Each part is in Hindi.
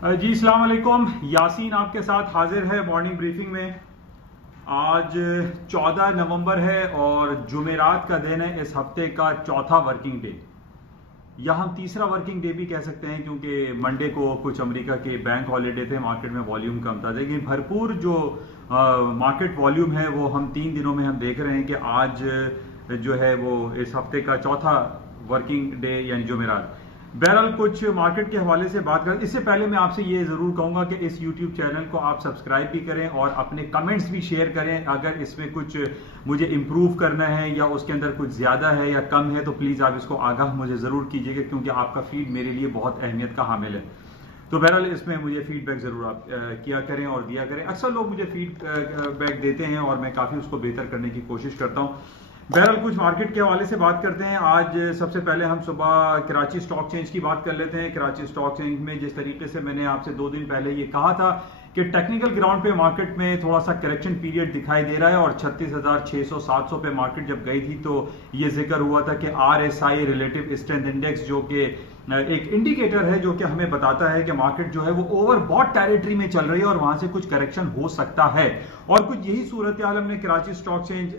जी अस्सलाम वालेकुम। यासीन आपके साथ हाजिर है मॉर्निंग ब्रीफिंग में। आज 14 नवंबर है और जुमेरात का दिन है, इस हफ्ते का चौथा वर्किंग डे, या हम तीसरा वर्किंग डे भी कह सकते हैं क्योंकि मंडे को कुछ अमेरिका के बैंक हॉलीडे थे, मार्केट में वॉल्यूम कम था। लेकिन भरपूर जो मार्केट वॉल्यूम है वो हम 3 दिनों में हम देख रहे हैं कि आज जो है वो इस हफ्ते का चौथा वर्किंग डे यानी जुमेरात। बहरहाल कुछ मार्केट के हवाले से बात करें, इससे पहले मैं आपसे ये जरूर कहूंगा कि इस YouTube चैनल को आप सब्सक्राइब भी करें और अपने कमेंट्स भी शेयर करें। अगर इसमें कुछ मुझे इंप्रूव करना है या उसके अंदर कुछ ज्यादा है या कम है तो प्लीज आप इसको आगाह मुझे जरूर कीजिएगा, क्योंकि आपका फीड मेरे लिए बहुत अहमियत का हामिल है। तो बहरहाल इसमें मुझे फीडबैक जरूर आप किया करें और दिया करें। अक्सर लोग मुझे फीडबैक देते हैं और मैं काफी उसको बेहतर करने की कोशिश करता हूं। बहरहाल कुछ मार्केट के हवाले से बात करते हैं। आज सबसे पहले हम सुबह कराची स्टॉक चेंज की बात कर लेते हैं। कराची स्टॉक चेंज में जिस तरीके से मैंने आपसे 2 दिन पहले ये कहा था कि टेक्निकल ग्राउंड पे मार्केट में थोड़ा सा करेक्शन पीरियड दिखाई दे रहा है और 36,600-700 पे मार्केट जब गई थी तो ये जिक्र हुआ था कि RSI रिलेटिव स्ट्रेंथ इंडेक्स जो कि एक इंडिकेटर है जो कि हमें बताता है कि मार्केट जो है वो ओवरबॉट टेरिटरी में चल रही है और वहां से कुछ करेक्शन हो सकता है। और कुछ यही सूरत हाल हमने कराची स्टॉक चेंज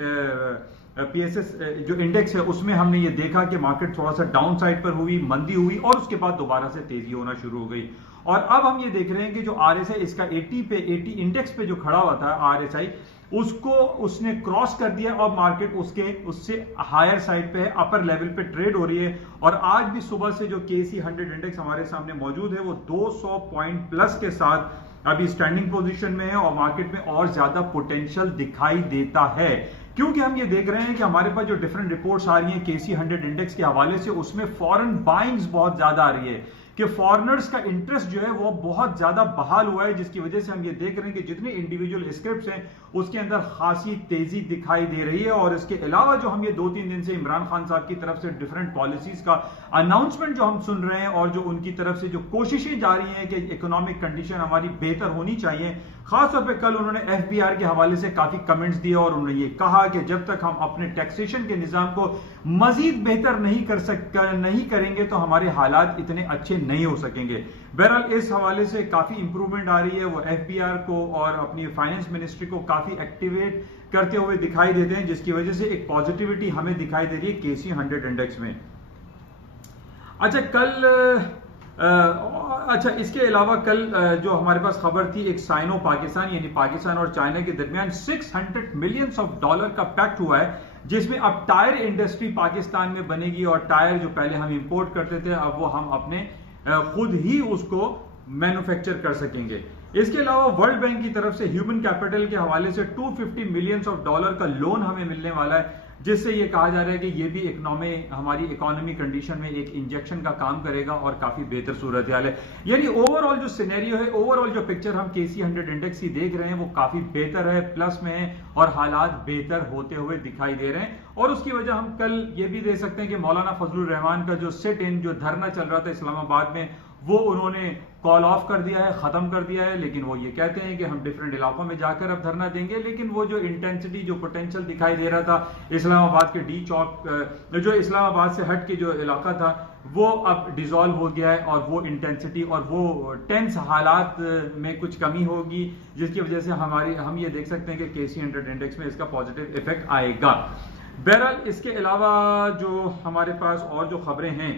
PSS जो इंडेक्स है उसमें हमने ये देखा कि मार्केट थोड़ा सा डाउन साइड पर हुई, मंदी हुई और उसके बाद दोबारा से तेजी होना शुरू हो गई। और अब हम ये देख रहे हैं कि जो RSI इसका 80 इंडेक्स पे जो खड़ा हुआ था RSI, उसको उसने क्रॉस कर दिया और मार्केट उससे हायर साइड पे है, अपर लेवल पे ट्रेड हो रही है। और आज भी सुबह से जो KC 100 इंडेक्स हमारे सामने मौजूद है वो 200 पॉइंट प्लस के साथ अभी स्टैंडिंग पोजीशन में है और मार्केट में और ज्यादा पोटेंशियल दिखाई देता है, क्योंकि हम ये देख रहे हैं कि हमारे पास जो डिफरेंट रिपोर्ट्स आ रही हैं KC 100 इंडेक्स के हवाले से, उसमें फॉरेन बाइंग्स बहुत ज्यादा आ रही है कि फॉरेनर्स का इंटरेस्ट जो है वो बहुत ज्यादा बहाल हुआ है, जिसकी वजह से हम ये देख रहे हैं कि जितने इंडिविजुअल स्क्रिप्ट्स हैं उसके अंदर खासी तेजी दिखाई दे रही है। और इसके अलावा जो हम ये 2-3 दिन से इमरान खान साहब की तरफ से डिफरेंट पॉलिसीज का अनाउंसमेंट जो हम सुन रहे हैं और जो उनकी तरफ से जो कोशिशें जारी हैं कि इकोनॉमिक कंडीशन हमारी बेहतर होनी चाहिए, खासतौर पर कल उन्होंने FBR के हवाले से काफी कमेंट्स दिए और उन्होंने ये कहा कि जब तक हम अपने टैक्सेशन के निजाम को मजीद बेहतर नहीं करेंगे तो हमारे हालात इतने अच्छे नहीं हो सकेंगे। बहरहाल इस हवाले से काफी इंप्रूवमेंट आ रही है। वो FBR को और अपनी फाइनेंस मिनिस्ट्री को काफी एक्टिवेट करते हुए दिखाई देते हैं, जिसकी वजह से एक पॉजिटिविटी हमें दिखाई दे रही है KC 100 इंडेक्स में। अच्छा इसके अलावा कल जो हमारे पास खबर थी, एक साइनो पाकिस्तान यानी पाकिस्तान और चाइना के दरमियान $600 मिलियन का पैक्ट हुआ है, जिसमें अब टायर इंडस्ट्री पाकिस्तान में बनेगी और टायर जो पहले हम इंपोर्ट करते थे अब वो हम अपने खुद ही उसको मैन्युफैक्चर कर सकेंगे। इसके अलावा वर्ल्ड बैंक की तरफ से ह्यूमन कैपिटल के हवाले से $250 मिलियन का लोन हमें मिलने वाला है, जिससे ये कहा जा रहा है कि ये भी हमारी इकोनॉमी कंडीशन में एक इंजेक्शन का काम करेगा और काफी बेहतर सूरत हाल है। यानी ओवरऑल जो सिनेरियो है, ओवरऑल जो पिक्चर हम KC 100 इंडेक्स की देख रहे हैं वो काफी बेहतर है, प्लस में है और हालात बेहतर होते हुए दिखाई दे रहे हैं। और उसकी वजह हम कल ये भी दे सकते हैं कि मौलाना फजलुर रहमान का जो सिट इन जो धरना चल रहा था इस्लामाबाद में, वो उन्होंने कॉल ऑफ कर दिया है, खत्म कर दिया है। लेकिन वो ये कहते हैं कि हम डिफरेंट इलाकों में जाकर अब धरना देंगे, लेकिन वो जो इंटेंसिटी जो पोटेंशियल दिखाई दे रहा था इस्लामाबाद के डी चौक, जो इस्लामाबाद से हट के जो इलाका था वो अब डिसॉल्व हो गया है और वो इंटेंसिटी और वो टेंस हालात में कुछ कमी होगी, जिसकी वजह से हम ये देख सकते हैं कि KC 100 इंडेक्स में इसका पॉजिटिव इफेक्ट आएगा। बहरहाल इसके अलावा जो हमारे पास और जो खबरें हैं,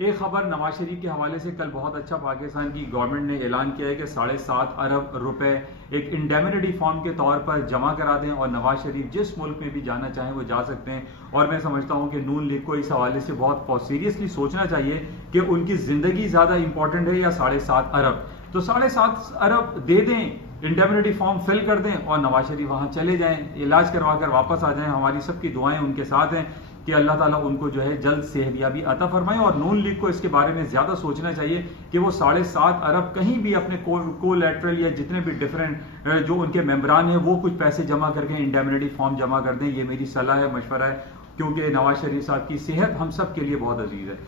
एक खबर नवाज शरीफ के हवाले से कल बहुत अच्छा पाकिस्तान की गवर्नमेंट ने ऐलान किया है कि 7.5 अरब रुपए एक इंडेमिनिटी फॉर्म के तौर पर जमा करा दें और नवाज शरीफ जिस मुल्क में भी जाना चाहें वो जा सकते हैं। और मैं समझता हूं कि नून लीग को इस हवाले से बहुत सीरियसली सोचना चाहिए कि उनकी जिंदगी ज्यादा इंपॉर्टेंट है या 7.5 अरब। तो 7.5 अरब दे दें, इंडेमिनिटी फॉर्म फिल कर दें और नवाज शरीफ वहां चले जाएं, इलाज करवा कर वापस आ जाएं। हमारी सबकी दुआएं उनके साथ हैं कि अल्लाह ताला उनको जो है जल्द सेहतयाबी अता फरमाए। और नून लीग को इसके बारे में ज्यादा सोचना चाहिए कि वो 7.5 अरब कहीं भी अपने कोलैटरल या जितने भी डिफरेंट जो उनके मेंबरान हैं वो कुछ पैसे जमा करके इंडेमिनिटी फॉर्म जमा कर दें। ये मेरी सलाह है, मशवरा है, क्योंकि नवाज शरीफ साहब की सेहत हम सब के लिए बहुत अजीज है।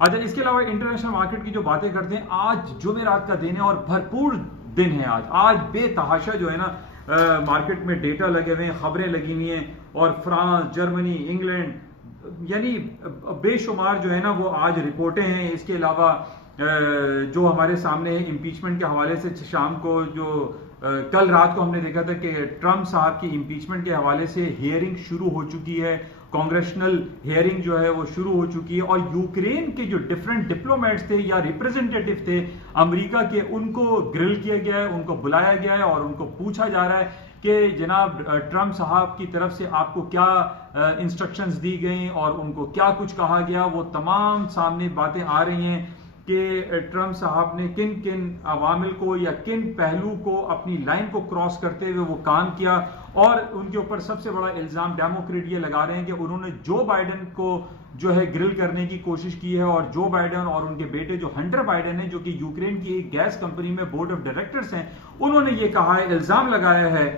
अच्छा इसके अलावा इंटरनेशनल मार्केट की जो बातें करते हैं, आज जुमेरात का दिन है और भरपूर दिन है। आज बेतहाशा जो है ना मार्केट में डेटा लगे हुए हैं, खबरें लगी हुई हैं और फ्रांस, जर्मनी, इंग्लैंड यानी बेशुमार जो है ना वो आज रिपोर्टें हैं। इसके अलावा जो हमारे सामने है इम्पीचमेंट के हवाले से शाम को जो कल रात को हमने देखा था कि ट्रंप साहब की इम्पीचमेंट के हवाले से हियरिंग शुरू हो चुकी है, कांग्रेशनल हियरिंग जो है वो शुरू हो चुकी है और यूक्रेन के जो डिफरेंट डिप्लोमेट्स थे या रिप्रेजेंटेटिव थे अमेरिका के, उनको ग्रिल किया गया है, उनको बुलाया गया है और उनको पूछा जा रहा है कि जनाब ट्रंप साहब की तरफ से आपको क्या इंस्ट्रक्शंस दी गई और उनको क्या कुछ कहा गया। वो तमाम सामने बातें आ रही हैं कि ट्रंप साहब ने किन किन अवामिल को या किन पहलू को अपनी लाइन को क्रॉस करते हुए वो काम किया। और उनके ऊपर सबसे बड़ा इल्जाम डेमोक्रेट ये लगा रहे हैं कि उन्होंने जो बाइडेन को जो है ग्रिल करने की कोशिश की है और जो बाइडेन और उनके बेटे जो हंटर बाइडेन है, जो कि यूक्रेन की एक गैस कंपनी में बोर्ड ऑफ डायरेक्टर्स हैं, उन्होंने ये कहा है, इल्जाम लगाया है,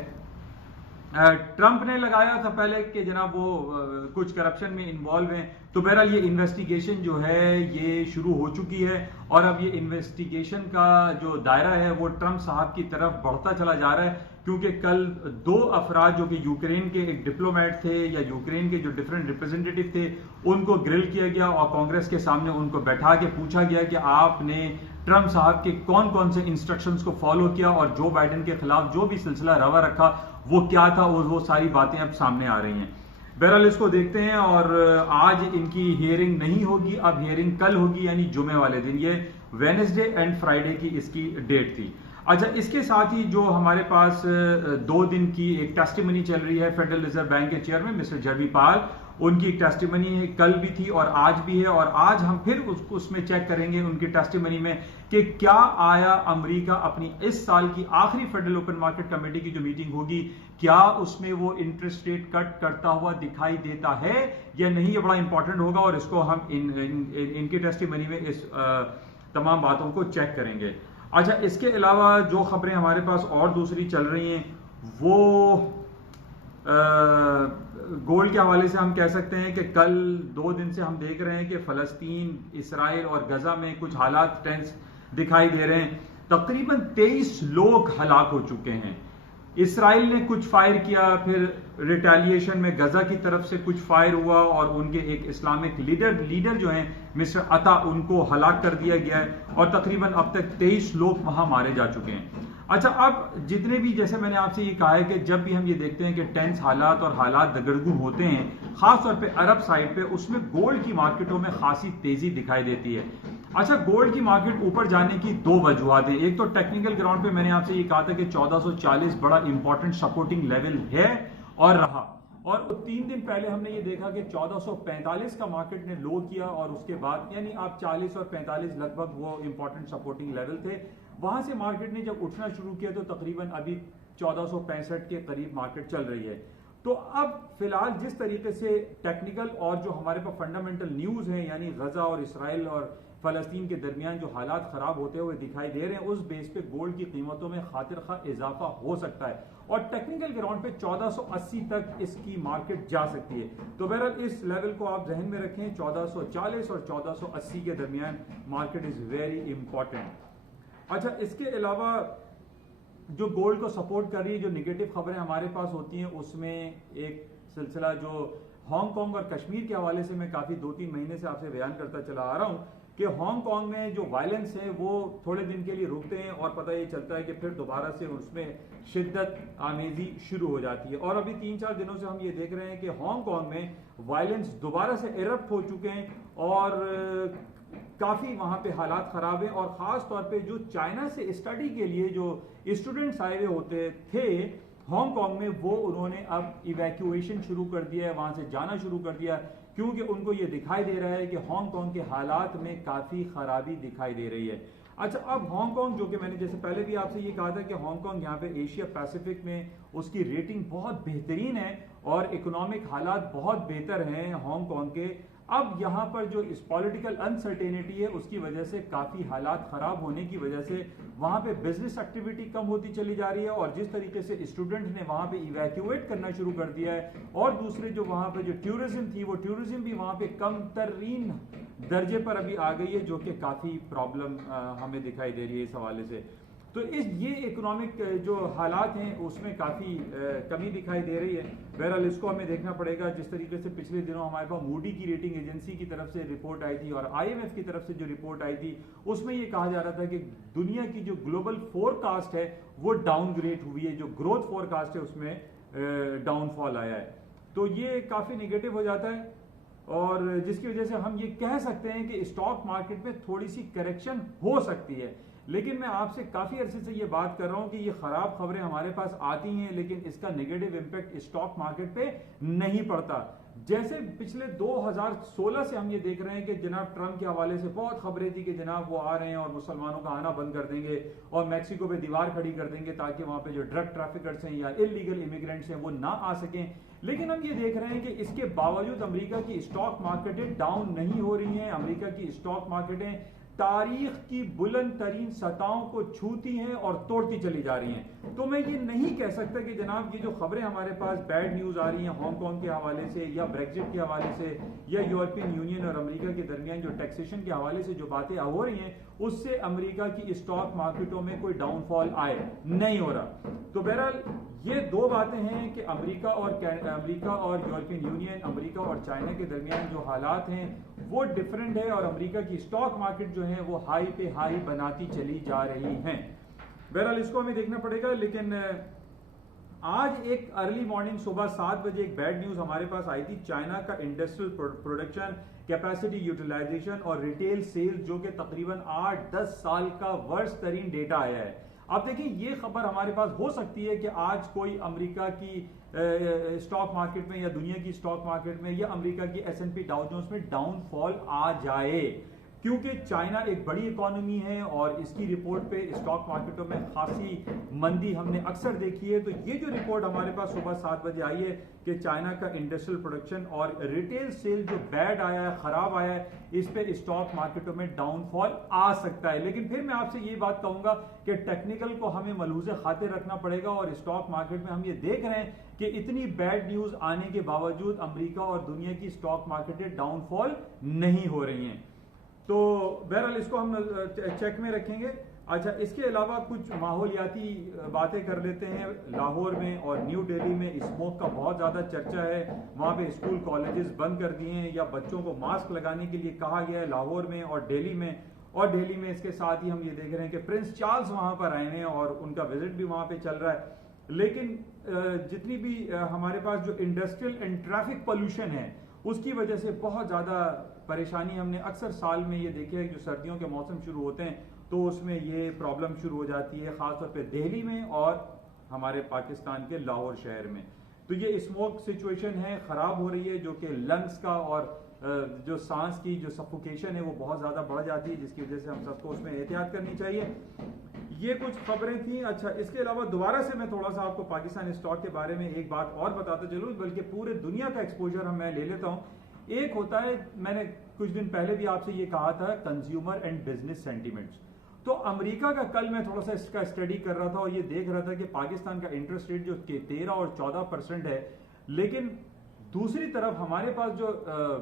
ट्रंप ने लगाया था पहले कि जनाब वो कुछ करप्शन में इन्वॉल्व हैं। तो बहरहाल ये इन्वेस्टिगेशन जो है ये शुरू हो चुकी है और अब ये इन्वेस्टिगेशन का जो दायरा है वो ट्रंप साहब की तरफ बढ़ता चला जा रहा है, क्योंकि कल दो अफराद जो कि यूक्रेन के एक डिप्लोमेट थे या यूक्रेन के जो डिफरेंट रिप्रेजेंटेटिव थे उनको ग्रिल किया गया और कांग्रेस के सामने उनको बैठा के पूछा गया कि आपने ट्रंप साहब के कौन कौन से इंस्ट्रक्शंस को फॉलो किया और जो बाइडेन के खिलाफ जो भी सिलसिला रवा रखा वो क्या था और वो सारी बातें अब सामने आ रही हैं। बहरहाल इसको देखते हैं और आज इनकी हियरिंग नहीं होगी, अब हियरिंग कल होगी यानी जुमे वाले दिन। ये वेडनेसडे एंड फ्राइडे की इसकी डेट थी। अच्छा, इसके साथ ही जो हमारे पास 2 दिन की एक टेस्टिमनी चल रही है फेडरल रिजर्व बैंक के चेयरमैन मिस्टर जबी पाल, उनकी टेस्टिमनी कल भी थी और आज भी है और आज हम फिर उसमें चेक करेंगे उनकी टेस्टिमनी में कि क्या आया अमेरिका अपनी इस साल की आखिरी फेडरल ओपन मार्केट कमेटी की जो मीटिंग होगी, क्या उसमें वो इंटरेस्ट रेट कट करता हुआ दिखाई देता है या नहीं। ये बड़ा इंपॉर्टेंट होगा और इसको हम इनकी टेस्टिमनी में इस तमाम बातों को चेक करेंगे। अच्छा, इसके अलावा जो खबरें हमारे पास और दूसरी चल रही हैं वो गोल्ड के हवाले से हम कह सकते हैं कि कल 2 दिन से हम देख रहे हैं कि फलस्तीन, इसराइल और गजा में कुछ हालात टेंस दिखाई दे रहे हैं। तकरीबन 23 लोग हलाक हो चुके हैं। इसराइल ने कुछ फायर किया, फिर रिटेलिएशन में गजा की तरफ से कुछ फायर हुआ और उनके एक इस्लामिक लीडर जो हैं मिस्टर अता, उनको हलाक कर दिया गया है और तकरीबन अब तक 23 लोग वहां मारे जा चुके हैं। अच्छा, अब जितने भी, जैसे मैंने आपसे ये कहा है कि जब भी हम ये देखते हैं कि टेंस हालात और हालात दगड़गुम होते हैं, खासतौर पे अरब साइड पे, उसमें गोल्ड की मार्केटों में खासी तेजी दिखाई देती है। अच्छा, गोल्ड की मार्केट ऊपर जाने की 2 वजूहत हैं। एक तो टेक्निकल ग्राउंड पे मैंने आपसे ये कहा था कि 1440 बड़ा इंपॉर्टेंट सपोर्टिंग लेवल है और रहा, और 3 दिन पहले हमने ये देखा कि 1445 का मार्केट ने लो किया और उसके बाद यानी आप 40 और 45 लगभग वो इंपॉर्टेंट सपोर्टिंग लेवल थे। वहां से मार्केट ने जब उठना शुरू किया तो तकरीबन अभी 1465 के करीब मार्केट चल रही है। तो अब फिलहाल जिस तरीके से टेक्निकल और जो हमारे पास फंडामेंटल न्यूज है, यानी गजा और इसराइल और फलस्तीन के दरमियान जो हालात खराब होते हुए दिखाई दे रहे हैं, उस बेस पे गोल्ड की कीमतों में खातिर खा इजाफा हो सकता है और टेक्निकल ग्राउंड पे 1480 तक इसकी मार्केट जा सकती है। तो बहरहाल इस लेवल को आप जहन में रखें, 1440 और 1480 के दरमियान मार्केट इज वेरी इंपॉर्टेंट। अच्छा, इसके अलावा जो गोल्ड को सपोर्ट कर रही है, जो निगेटिव खबरें हमारे पास होती हैं, उसमें एक सिलसिला जो हांगकांग और कश्मीर के हवाले से मैं काफी 2-3 महीने से आपसे बयान करता चला आ रहा हूं कि हांगकांग में जो वायलेंस है वो थोड़े दिन के लिए रुकते हैं और पता ये चलता है कि फिर दोबारा से उसमें शिद्दत आमेजी शुरू हो जाती है। और अभी 3-4 दिनों से हम ये देख रहे हैं कि हांगकांग में वायलेंस दोबारा से इरप्ट हो चुके हैं और काफी वहां पे हालात खराब हैं। और खास तौर पे जो चाइना से स्टडी के लिए जो स्टूडेंट्स आए हुए होते थे हांगकांग में, वो उन्होंने अब इवैक्यूएशन शुरू कर दिया है, वहां से जाना शुरू कर दिया, क्योंकि उनको ये दिखाई दे रहा है कि हांगकांग के हालात में काफी खराबी दिखाई दे रही है। अच्छा, अब हांगकांग, जो कि मैंने जैसे पहले भी आपसे ये कहा था कि हांगकांग यहाँ पे एशिया पैसिफिक में उसकी रेटिंग बहुत बेहतरीन है और इकोनॉमिक हालात बहुत बेहतर हैं हांगकांग के। अब यहाँ पर जो इस पॉलिटिकल अनसर्टेनिटी है उसकी वजह से काफी हालात खराब होने की वजह से वहां पे बिजनेस एक्टिविटी कम होती चली जा रही है और जिस तरीके से स्टूडेंट ने वहां पे इवैक्यूएट करना शुरू कर दिया है और दूसरे जो वहां पे जो टूरिज्म थी वो टूरिज्म भी वहां पे कम तरीन दर्जे पर अभी आ गई है, जो कि काफी प्रॉब्लम हमें दिखाई दे रही है इस हवाले से। तो ये इकोनॉमिक जो हालात हैं उसमें काफ़ी कमी दिखाई दे रही है। बहरहाल इसको हमें देखना पड़ेगा। जिस तरीके से पिछले दिनों हमारे पास मूडी की रेटिंग एजेंसी की तरफ से रिपोर्ट आई थी और IMF की तरफ से जो रिपोर्ट आई थी उसमें ये कहा जा रहा था कि दुनिया की जो ग्लोबल फोरकास्ट है वो डाउनग्रेड हुई है, जो ग्रोथ फोरकास्ट है उसमें डाउनफॉल आया है। तो ये काफ़ी निगेटिव हो जाता है और जिसकी वजह से हम ये कह सकते हैं कि स्टॉक मार्केट में थोड़ी सी करेक्शन हो सकती है। लेकिन मैं आपसे काफी अरसे से ये बात कर रहा हूं कि ये खराब खबरें हमारे पास आती हैं लेकिन इसका नेगेटिव इंपैक्ट स्टॉक मार्केट पे नहीं पड़ता। जैसे पिछले 2016 से हम ये देख रहे हैं कि जनाब ट्रंप के हवाले से बहुत खबरें थी कि जनाब वो आ रहे हैं और मुसलमानों का आना बंद कर देंगे और मैक्सिको पे दीवार खड़ी कर देंगे ताकि वहां पे जो ड्रग ट्रैफिकर्स हैं या इलीगल इमिग्रेंट्स हैं वो ना आ सकें। लेकिन हम ये देख रहे हैं कि इसके बावजूद अमेरिका की स्टॉक मार्केटें डाउन नहीं हो रही हैं। अमेरिका की स्टॉक मार्केटें तारीख की बुलंद तरीन सतहों को छूती हैं और तोड़ती चली जा रही हैं। तो मैं ये नहीं कह सकता कि जनाब ये जो खबरें हमारे पास बैड न्यूज आ रही हैं हांगकांग के हवाले से या ब्रेग्जिट के हवाले से या यूरोपियन यूनियन और अमेरिका के दरमियान जो टैक्सेशन के हवाले से जो बातें हो रही हैं उससे अमेरिका की स्टॉक मार्केटों में कोई डाउनफॉल आए, नहीं हो रहा। तो बहरहाल ये दो बातें हैं कि अमेरिका और यूरोपियन यूनियन, अमेरिका और चाइना के दरमियान जो हालात हैं वो डिफरेंट है और अमेरिका की स्टॉक मार्केट जो है वो हाई पे हाई बनाती चली जा रही हैं। बहरहाल इसको हमें देखना पड़ेगा। लेकिन आज एक अर्ली मॉर्निंग सुबह 7 बजे एक बैड न्यूज हमारे पास आई थी। चाइना का इंडस्ट्रियल प्रोडक्शन, कैपेसिटी यूटिलाइजेशन और रिटेल सेल्स जो कि तकरीबन 8-10 साल का वर्स्ट तरीन डेटा आया है। अब देखिए ये खबर हमारे पास हो सकती है कि आज कोई अमेरिका की स्टॉक मार्केट में या दुनिया की स्टॉक मार्केट में या अमेरिका की S&P डाउ जोन्स में डाउनफॉल आ जाए, क्योंकि चाइना एक बड़ी इकोनॉमी है और इसकी रिपोर्ट पे स्टॉक मार्केटों में खासी मंदी हमने अक्सर देखी है। तो ये जो रिपोर्ट हमारे पास सुबह 7 बजे आई है कि चाइना का इंडस्ट्रियल प्रोडक्शन और रिटेल सेल जो बैड आया है, खराब आया है, इस पे स्टॉक मार्केटों में डाउनफॉल आ सकता है। लेकिन फिर मैं आपसे ये बात कहूंगा कि टेक्निकल को हमें मलहूज़े खातिर रखना पड़ेगा और स्टॉक मार्केट में हम ये देख रहे हैं कि इतनी बैड न्यूज आने के बावजूद अमेरिका और दुनिया की स्टॉक मार्केटें डाउनफॉल नहीं हो रही हैं। तो बहरहाल इसको हम चेक में रखेंगे। अच्छा, इसके अलावा कुछ माहौलियाती बातें कर लेते हैं। लाहौर में और न्यू दिल्ली में स्मोक का बहुत ज़्यादा चर्चा है। वहाँ पे स्कूल कॉलेजेस बंद कर दिए हैं या बच्चों को मास्क लगाने के लिए कहा गया है लाहौर में और दिल्ली में। और दिल्ली में इसके साथ ही हम ये देख रहे हैं कि प्रिंस चार्ल्स वहाँ पर आए हैं और उनका विजिट भी वहाँ पे चल रहा है। लेकिन जितनी भी हमारे पास जो इंडस्ट्रियल एंड ट्रैफिक पोल्यूशन है उसकी वजह से बहुत ज़्यादा परेशानी हमने अक्सर साल में ये देखे है। जो सर्दियों के मौसम शुरू होते हैं तो उसमें ये प्रॉब्लम शुरू हो जाती है, ख़ासतौर पे दिल्ली में और हमारे पाकिस्तान के लाहौर शहर में। तो ये स्मोक सिचुएशन है, ख़राब हो रही है, जो कि लंग्स का और जो सांस की जो सफोकेशन है वो बहुत ज़्यादा बढ़ जाती है, जिसकी वजह से हम सबको उसमें एहतियात करनी चाहिए। ये कुछ खबरें थी। अच्छा, इसके अलावा दोबारा से मैं थोड़ा सा आपको पाकिस्तान स्टॉक के बारे में एक बात और बताता चलूँ, बल्कि पूरे दुनिया का एक्सपोजर मैं ले लेता हूँ। एक होता है, मैंने कुछ दिन पहले भी आपसे ये कहा था, कंज्यूमर एंड बिजनेस सेंटीमेंट्स। तो अमेरिका का कल मैं थोड़ा सा इसका स्टडी कर रहा था और ये देख रहा था कि पाकिस्तान का इंटरेस्ट रेट जो कि 13 और 14% है, लेकिन दूसरी तरफ हमारे पास जो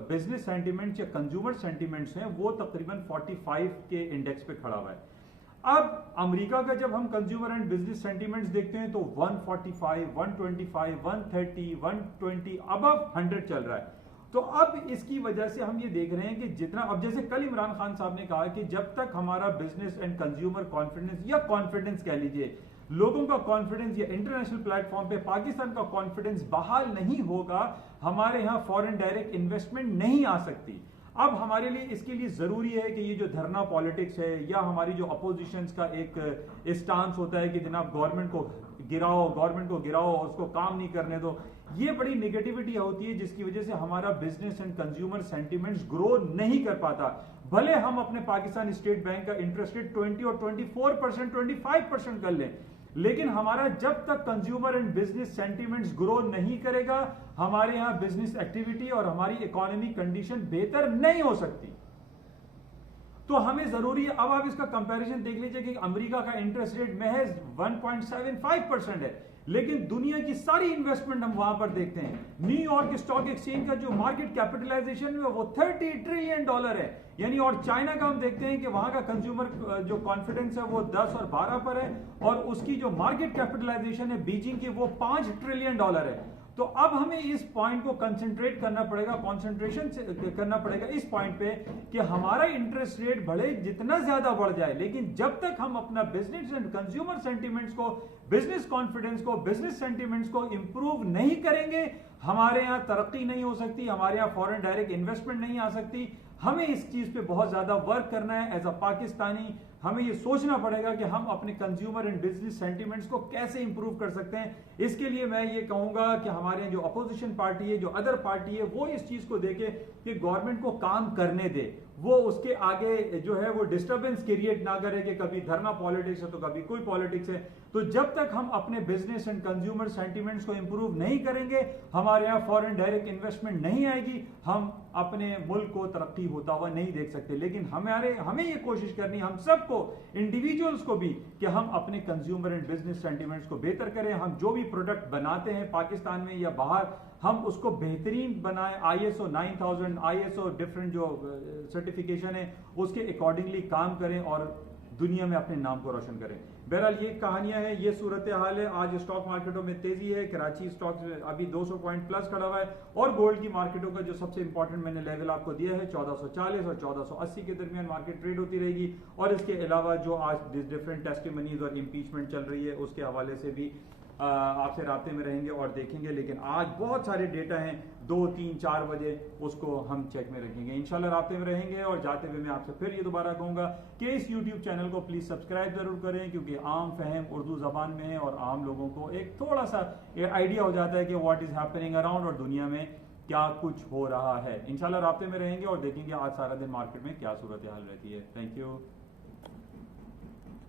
बिजनेस सेंटीमेंट्स या कंज्यूमर सेंटीमेंट्स हैं वो तकरीबन 45 के इंडेक्स पे खड़ा हुआ है। अब अमेरिका का जब हम कंज्यूमर एंड बिजनेस सेंटीमेंट्स देखते हैं तो 145, 125, 130, 120 अबव 100 चल रहा है। तो अब इसकी वजह से हम ये देख रहे हैं कि जितना, अब जैसे कल इमरान खान साहब ने कहा कि जब तक हमारा बिजनेस एंड कंज्यूमर कॉन्फिडेंस या कॉन्फिडेंस कह लीजिए, लोगों का कॉन्फिडेंस या इंटरनेशनल प्लेटफॉर्म पे पाकिस्तान का कॉन्फिडेंस बहाल नहीं होगा, हमारे यहाँ फॉरेन डायरेक्ट इन्वेस्टमेंट नहीं आ सकती। अब हमारे लिए इसके लिए जरूरी है कि ये जो धरना पॉलिटिक्स है या हमारी जो अपोजिशन का एक स्टांस होता है कि जनाब गवर्नमेंट को गिराओ और उसको काम नहीं करने दो, ये बड़ी नेगेटिविटी होती है जिसकी वजह से हमारा business and consumer sentiments grow नहीं कर पाता। भले हम अपने पाकिस्तान स्टेट बैंक का इंटरेस्ट रेट 20 और 24%, 25% कर लें, लेकिन हमारा जब तक consumer and business sentiments grow नहीं करेगा, हमारे यहां बिजनेस एक्टिविटी और हमारी इकोनॉमी कंडीशन बेहतर नहीं हो सकती। तो हमें जरूरी है, अब आप इसका कंपैरिजन देख लीजिए कि अमेरिका का इंटरेस्ट रेट महज 1.75% है, लेकिन दुनिया की सारी इन्वेस्टमेंट हम वहां पर देखते हैं। न्यूयॉर्क स्टॉक एक्सचेंज का जो मार्केट कैपिटलाइजेशन है वो $30 ट्रिलियन है, यानी। और चाइना का हम देखते हैं कि वहां का कंज्यूमर जो कॉन्फिडेंस है वो 10 और 12 पर है, और उसकी जो मार्केट कैपिटलाइजेशन है बीजिंग की वो $5 ट्रिलियन है। तो अब हमें इस पॉइंट को कंसंट्रेट करना पड़ेगा, कंसंट्रेशन करना पड़ेगा इस पॉइंट पे कि हमारा इंटरेस्ट रेट बढ़े, जितना ज्यादा बढ़ जाए, लेकिन जब तक हम अपना बिजनेस एंड कंज्यूमर सेंटीमेंट्स को, बिजनेस कॉन्फिडेंस को, बिजनेस सेंटीमेंट्स को इंप्रूव नहीं करेंगे, हमारे यहां तरक्की नहीं हो सकती, हमारे यहां फॉरेन डायरेक्ट इन्वेस्टमेंट नहीं आ सकती। हमें इस चीज पे बहुत ज्यादा वर्क करना है एज अ पाकिस्तानी। हमें ये सोचना पड़ेगा कि हम अपने कंज्यूमर एंड बिजनेस सेंटीमेंट्स को कैसे इंप्रूव कर सकते हैं। इसके लिए मैं ये कहूंगा कि हमारे जो अपोजिशन पार्टी है, जो अदर पार्टी है, वो इस चीज को देखे कि गवर्नमेंट को काम करने दे, वो उसके आगे जो है वो डिस्टर्बेंस क्रिएट ना करे कि कभी धरना पॉलिटिक्स है तो कभी कोई पॉलिटिक्स है। तो जब तक हम अपने बिजनेस एंड कंज्यूमर सेंटीमेंट्स को इंप्रूव नहीं करेंगे, हमारे यहां फॉरेन डायरेक्ट इन्वेस्टमेंट नहीं आएगी, हम अपने मुल्क को तरक्की होता हुआ नहीं देख सकते। लेकिन हमें ये कोशिश करनी, हम सबको, इंडिविजुअल्स को भी, कि हम अपने कंज्यूमर एंड बिजनेस सेंटीमेंट्स को बेहतर करें। हम जो भी प्रोडक्ट बनाते हैं पाकिस्तान में या बाहर, हम उसको बेहतरीन बनाएं। ISO 9000, ISO डिफरेंट जो सर्टिफिकेशन है उसके अकॉर्डिंगली काम करें और दुनिया में अपने नाम को रोशन करें। बहरहाल ये कहानियां हैं, ये सूरत हाल है। आज स्टॉक मार्केटों में तेजी है। कराची स्टॉक अभी 200 पॉइंट प्लस खड़ा हुआ है, और गोल्ड की मार्केटों का जो सबसे इंपॉर्टेंट मैंने लेवल आपको दिया है 1440 और 1480 के दरमियान मार्केट ट्रेड होती रहेगी। और इसके अलावा जो आज डिफरेंट टेस्टिमनीज और इम्पीचमेंट चल रही है उसके हवाले से भी आपसे राब्ते में रहेंगे और देखेंगे। लेकिन आज बहुत सारे डेटा हैं, 2, 3, 4 बजे उसको हम चेक में रखेंगे। इंशाल्लाह राब्ते में रहेंगे। और जाते हुए मैं आपसे फिर ये दोबारा कहूंगा कि इस यूट्यूब चैनल को प्लीज सब्सक्राइब जरूर करें, क्योंकि आम फहम उर्दू जबान में है और आम लोगों को एक थोड़ा सा आइडिया हो जाता है कि व्हाट इज हैपनिंग अराउंड और दुनिया में क्या कुछ हो रहा है। इंशाल्लाह राब्ते में रहेंगे और देखेंगे आज सारा दिन मार्केट में क्या सूरत हाल रहती है। Thank you.